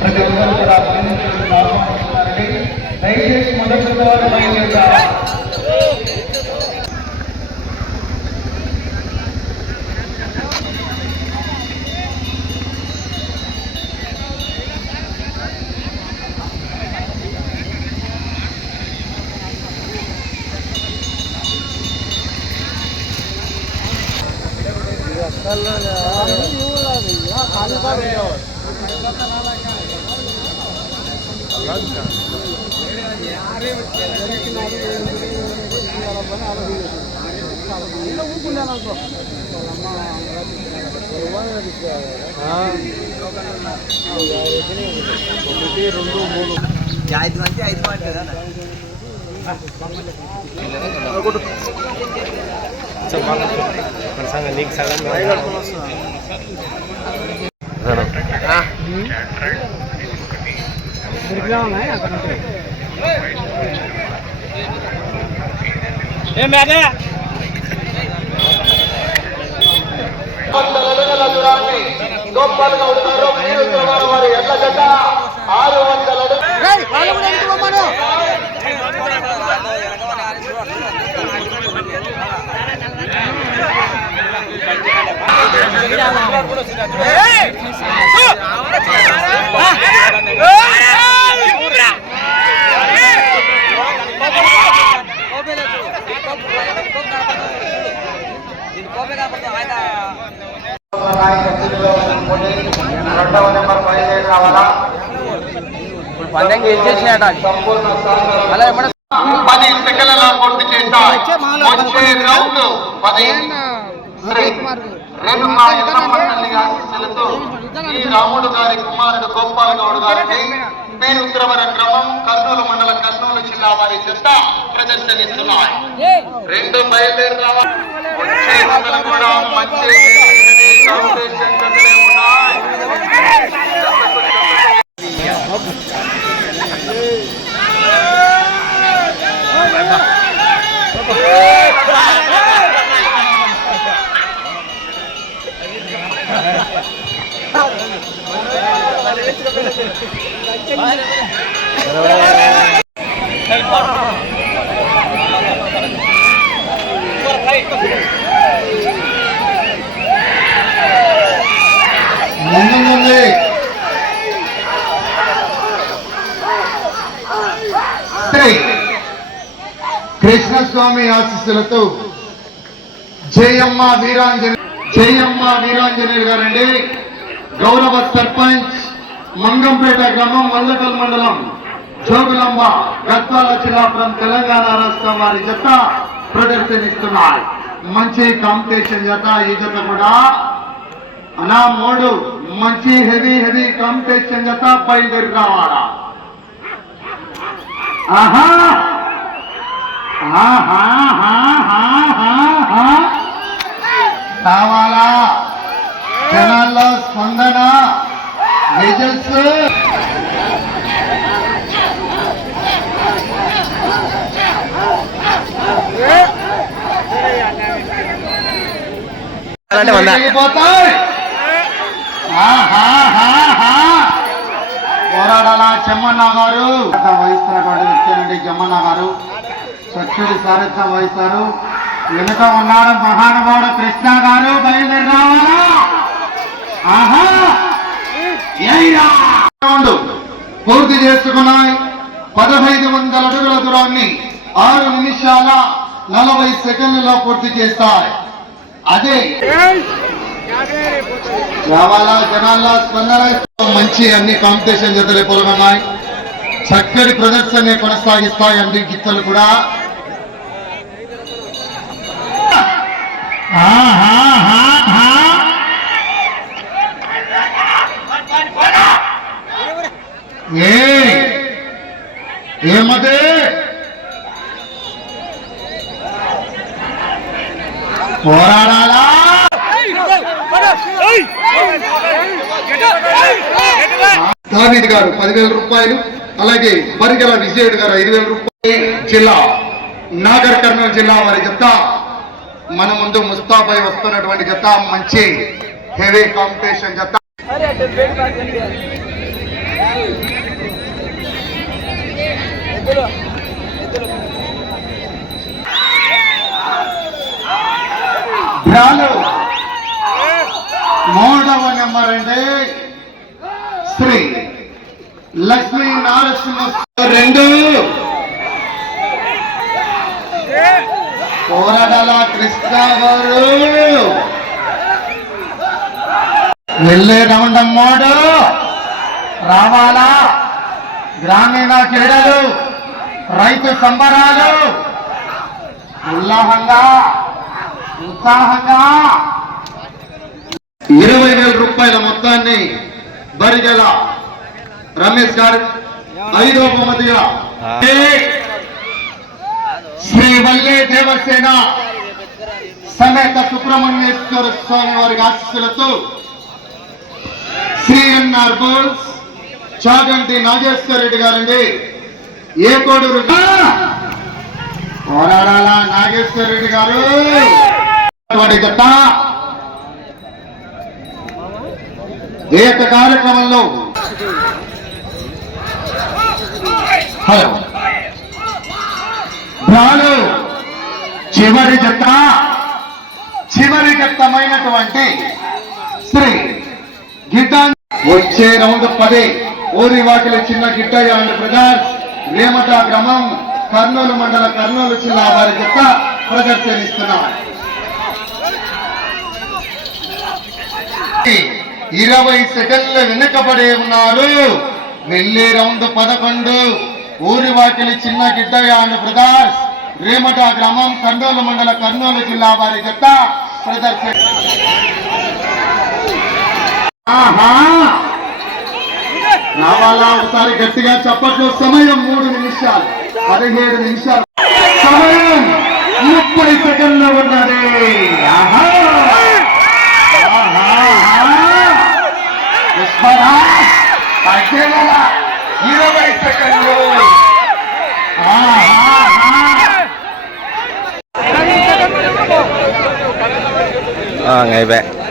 ప్రతి ఒక్కరు కూడా దయచేసి మొదటి వారు బయలుదేరారు. గోపాలుగా ఉన్నారు. వారి ఎడ్ల జత 600 రెండవ నెంబర్ బయలుదేరి రావాలా. సంపూర్ణ 10 సెకండ్లలో పూర్తి చేశాయి. వచ్చే రౌండ్ 10 ఈ రాముడు గారి కుమారుడు గోపాల్ గౌడ్ గారికి పేరు ఉత్తరవర క్రమం కర్నూలు మండల కర్నూలు జిల్లా వారి జత ప్రదర్శనిస్తున్నాయి. 2 బయలుదేరి రావాలి. వచ్చే కూడా మంచి ఉన్నాయి. కృష్ణస్వామి ఆశీస్సులతో జయమ్మ వీరాంజనేయులు గారండి, గౌరవ సర్పంచ్, మంగంపేట గ్రామం, వల్లకల్ మండలం, జోగులాంబ, గద్వాల జిల్లాపురం, తెలంగాణ రాష్ట్రం వారి జత ప్రదర్శనిస్తున్నారు. మంచి కాంపిటీషన్ జత. ఈ జత కూడా అలా 3 మంచి హెవీ కాంపిటీషన్ జత బయలుదేరి రావాలా. ఆహా కావాలా జనాల్లో స్పందన, విజల్స్. పోరాడాల చెమ్మన్న గారు వహిస్తున్నటువంటి వ్యక్తి జమ్మన్న గారు సత్యుడి సారథ్యం వహిస్తారు. వెనుక ఉన్నాడు మహానుభావుడు కృష్ణ గారు. బయలుదేరి రావాలా. పూర్తి చేసుకున్నాయి. 1500 అడుగుల దూరాన్ని 6 నిమిషాల 40 సెకండ్లలో పూర్తి చేస్తాయి. అదే రావాలా జనాల్లో స్పందన. మంచి అన్ని కాంపిటీషన్ జతలే పొలమన్నాయి. చక్కటి ప్రదర్శన కొనసాగిస్తాయి అన్ని గిత్తలు కూడా. ఏమదే పోరాడాలా. దావీద్ గారు 10,000 రూపాయలు, అలాగే బరిగల విజయుడు గారు 5,000 రూపాయలు. జిల్లా నాగర్ కర్నూలు జిల్లా వారి జత మన ముందు ముస్తాబై వస్తున్నటువంటి జత మంచి హెవీ కాంపిటీషన్ జత. డ్రాలో 3వ నెంబర్ అండి శ్రీ లక్ష్మీ నరసింహ 2 పోరాడాల కృష్ణ గారు వెళ్ళే రౌండ్ 3 రావాలా గ్రామీణ క్రీడలు రైతు సంబరాలు ఉల్లాసంగా ఉత్సాహంగా 20,000 రూపాయల మొత్తాన్ని బరిగల రమేష్ గారు 5వ బహుమతిగా శ్రీ వల్లే దేవసేన సమేత సుబ్రహ్మణ్యేశ్వర స్వామి వారి ఆశీస్సులతో సిఎన్ఆర్ బోల్స్ చాగంటి నాగేశ్వర రెడ్డి గారండి ఏ కోడూరు పోరాడాల నాగేశ్వర రెడ్డి గారు జత ఈ యొక్క కార్యక్రమంలో హలో డ్రాలో చివరి జతమైనటువంటి శ్రీ గిడ్డ వచ్చే రౌండ్ 10 ఊరి వాకిలి చిన్న గిడ్డయ్య అండ్ బ్రదర్స్ రేమట గ్రామం కర్నూలు మండల కర్నూలు జిల్లా వారి జత ప్రదర్శనిస్తున్నారు. 20 సెకండ్లు వెనుకబడి ఉన్నారు. వెళ్ళే రౌండ్ 11 ఊరి వాకిలి చిన్న గిడ్డయ్య అండ్ బ్రదర్స్ రేమట గ్రామం కర్నూలు మండల కర్నూలు జిల్లా వారి జత ప్రదర్శన. రావాలా ఒకసారి గట్టిగా చప్పట్లు. సమయం 3 నిమిషాలు 17 నిమిషాలు సమయం 30 సెకండ్లు ఉన్నది. పుష్పరాజ్ 20 సెకండ్లు. ngày bé